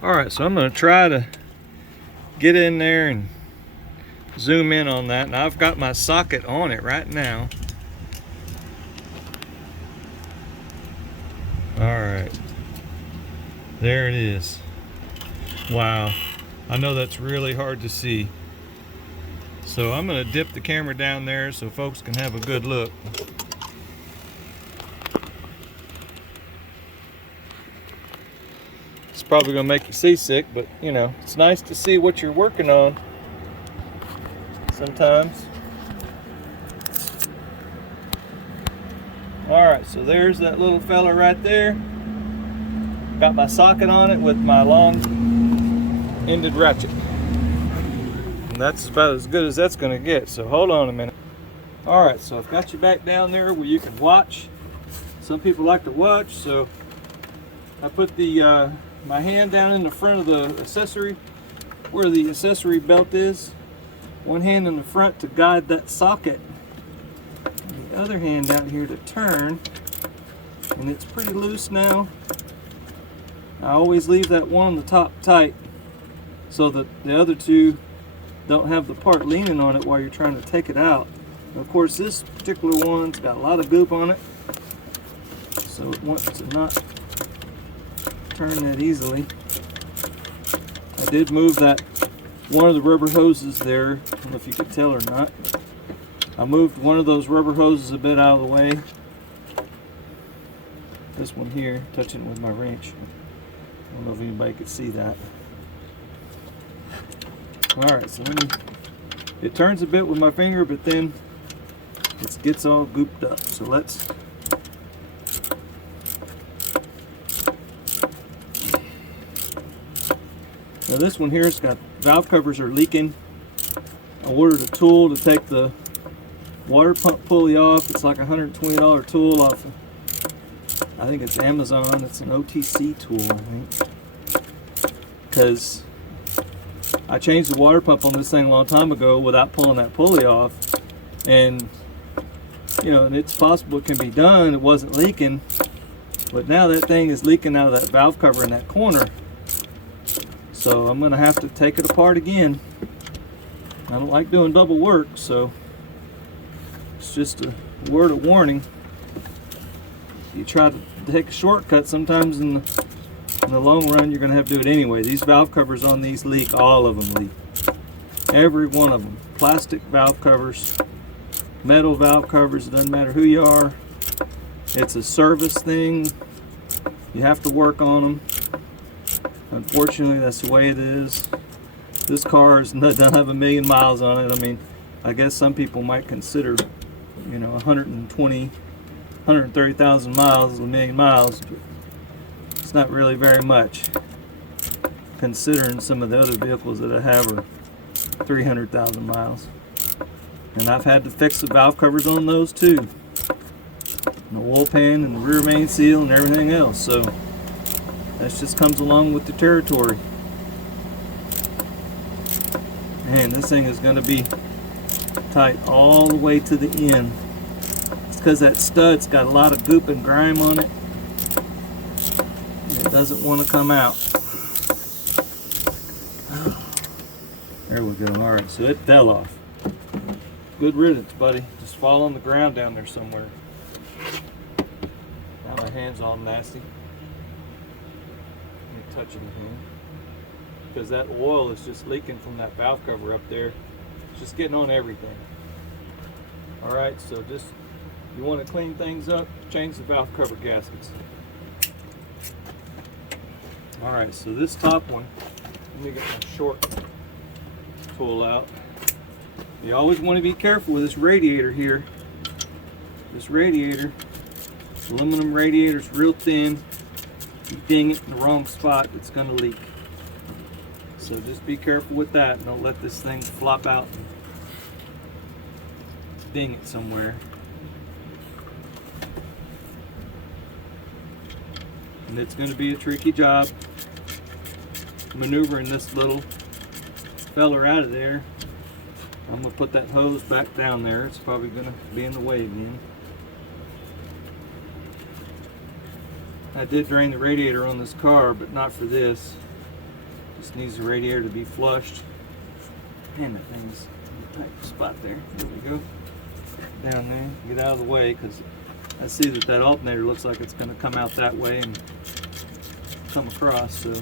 Alright, so I'm going to try to get in there and zoom in on that. And I've got my socket on it right now. Alright, there it is. Wow, I know that's really hard to see. So I'm going to dip the camera down there so folks can have a good look. It's probably going to make you seasick, but you know, it's nice to see what you're working on sometimes. Alright, so there's that little fella right there. Got my socket on it with my long-ended ratchet. And that's about as good as that's going to get, so hold on a minute. Alright, so I've got you back down there where you can watch. Some people like to watch, so I put the my hand down in the front of the accessory, where the accessory belt is. One hand in the front to guide that socket. And the other hand down here to turn. And it's pretty loose now. I always leave that one on the top tight so that the other two don't have the part leaning on it while you're trying to take it out. And of course, this particular one's got a lot of goop on it, so it wants to not turn that easily. I did move that one of the rubber hoses there. I don't know if you could tell or not. I moved one of those rubber hoses a bit out of the way. This one here, touching it with my wrench. I don't know if anybody could see that. Alright, so it turns a bit with my finger, but then it gets all gooped up. So let's now this one here has got valve covers are leaking. I ordered a tool to take the water pump pulley off. It's like a $120 tool off of, I think it's Amazon. It's an OTC tool, I think. Because I changed the water pump on this thing a long time ago without pulling that pulley off. And, you know, and it's possible it can be done. It wasn't leaking. But now that thing is leaking out of that valve cover in that corner. So I'm going to have to take it apart again. I don't like doing double work, so it's just a word of warning. You try to take a shortcut, sometimes in the long run you're going to have to do it anyway. These valve covers on these leak. All of them leak. Every one of them. Plastic valve covers, metal valve covers, it doesn't matter who you are. It's a service thing. You have to work on them. Unfortunately, that's the way it is. This car doesn't have 1,000,000 miles on it. I mean, I guess some people might consider, you know, 130,000 miles is 1,000,000 miles, but it's not really very much, considering some of the other vehicles that I have are 300,000 miles. And I've had to fix the valve covers on those too. And the oil pan and the rear main seal and everything else. So that just comes along with the territory. Man, this thing is going to be tight all the way to the end. It's because that stud's got a lot of goop and grime on it. It doesn't want to come out. There we go. Alright, so it fell off. Good riddance, buddy. Just fall on the ground down there somewhere. Now my hand's all nasty. Touching the hand. Because that oil is just leaking from that valve cover up there. It's just getting on everything. Alright, so just, you want to clean things up, change the valve cover gaskets. Alright, so this top one, let me get my short tool out. You always want to be careful with this radiator here. This radiator, aluminum radiator, is real thin. You ding it in the wrong spot, it's going to leak. So just be careful with that and don't let this thing flop out and ding it somewhere. And it's going to be a tricky job maneuvering this little feller out of there. I'm going to put that hose back down there. It's probably going to be in the way again. I did drain the radiator on this car, but not for this. Just needs the radiator to be flushed. And that thing's in a tight spot there. There we go. Down there. Get out of the way, because I see that alternator looks like it's going to come out that way and come across. So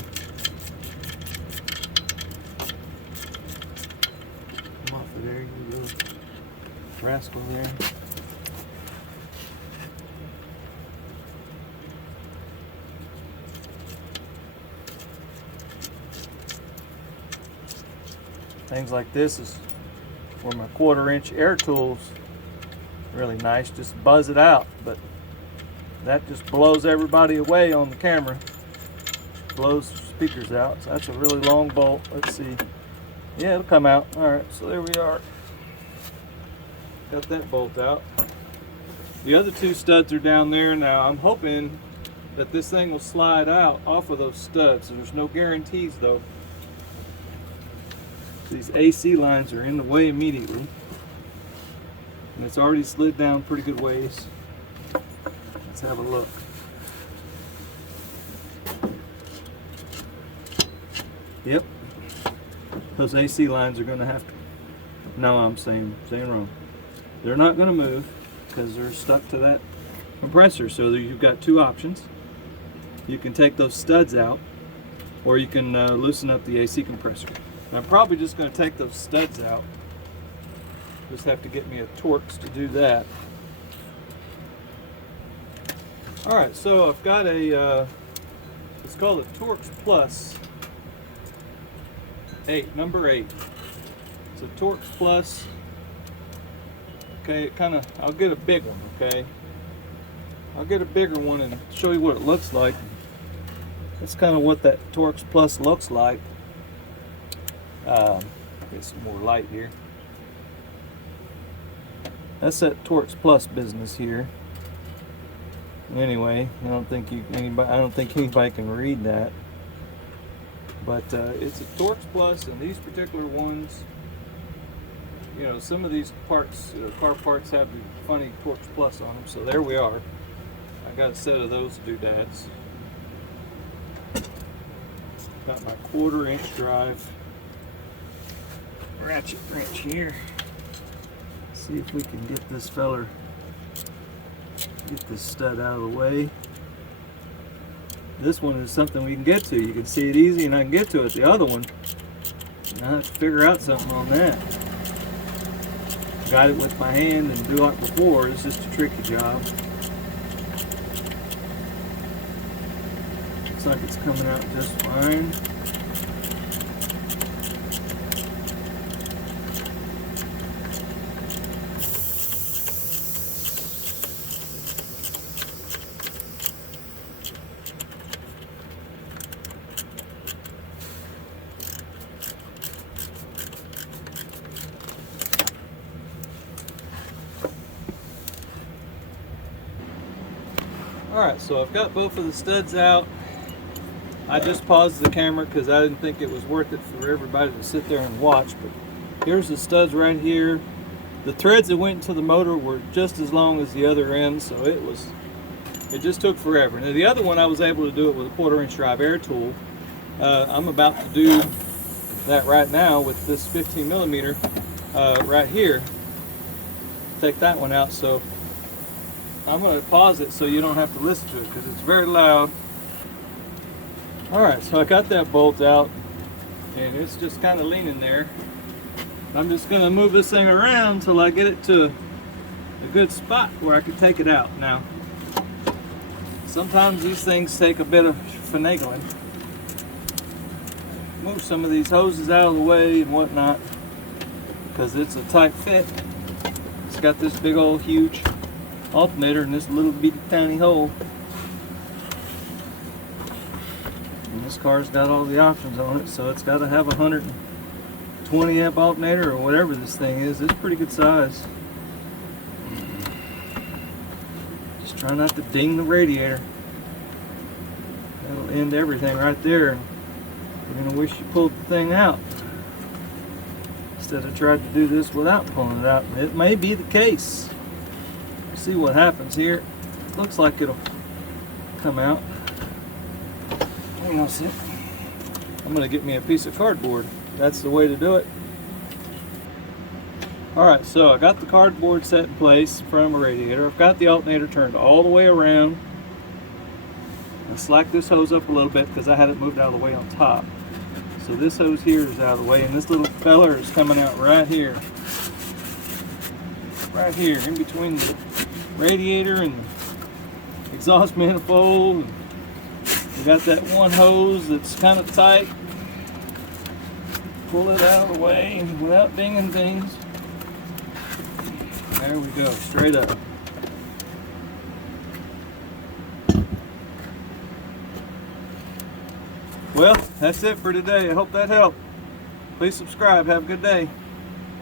come off of there, you little rascal there. Things like this is where my 1/4-inch air tool's really nice. Just buzz it out, but that just blows everybody away on the camera. Blows the speakers out. So that's a really long bolt. Let's see. Yeah, it'll come out. All right, so there we are. Got that bolt out. The other 2 studs are down there. Now I'm hoping that this thing will slide out off of those studs. There's no guarantees though. These AC lines are in the way immediately, and it's already slid down pretty good ways. Let's have a look. Yep, those AC lines are going to have to, no, I'm saying wrong. They're not going to move because they're stuck to that compressor. So you've got 2 options. You can take those studs out, or you can loosen up the AC compressor. I'm probably just going to take those studs out. Just have to get me a Torx to do that. Alright, so I've got a, it's called a Torx Plus 8, number 8. It's a Torx Plus. Okay, I'll get a big one, okay? I'll get a bigger one and show you what it looks like. That's kind of what that Torx Plus looks like. Get some more light here. That's that Torx Plus business here. Anyway, I don't think anybody can read that. But it's a Torx Plus, and these particular ones, you know, some of these parts, car parts have the funny Torx Plus on them. So there we are. I got a set of those doodads. Got my 1/4-inch drive ratchet wrench here. See if we can get this feller, get this stud out of the way. This one is something we can get to. You can see it easy and I can get to it. The other one, I have to figure out something on that. Got it with my hand and do like before. It's just a tricky job. Looks like it's coming out just fine. Alright, so I've got both of the studs out. I just paused the camera because I didn't think it was worth it for everybody to sit there and watch. But here's the studs right here. The threads that went into the motor were just as long as the other end, so it just took forever. Now the other one I was able to do it with a 1/4-inch drive air tool. I'm about to do that right now with this 15mm right here. Take that one out. So I'm going to pause it so you don't have to listen to it because it's very loud. Alright, so I got that bolt out and it's just kind of leaning there. I'm just going to move this thing around until I get it to a good spot where I can take it out. Now, sometimes these things take a bit of finagling. Move some of these hoses out of the way and whatnot because it's a tight fit. It's got this big old huge alternator in this little bitty tiny hole. And this car's got all the options on it, so it's got to have a 120 amp alternator or whatever this thing is. It's pretty good size. Just try not to ding the radiator. That'll end everything right there. You're going to wish you pulled the thing out instead of tried to do this without pulling it out. It may be the case. See what happens here. Looks like it'll come out. Hang on a sec. I'm gonna get me a piece of cardboard. That's the way to do it. Alright, so I got the cardboard set in place from a radiator. I've got the alternator turned all the way around. I slack this hose up a little bit because I had it moved out of the way on top. So this hose here is out of the way, and this little feller is coming out right here. Right here, in between the radiator and the exhaust manifold. We got that one hose that's kind of tight. Pull it out of the way without dinging things. There we go, straight up. Well, that's it for today. I hope that helped. Please subscribe. Have a good day.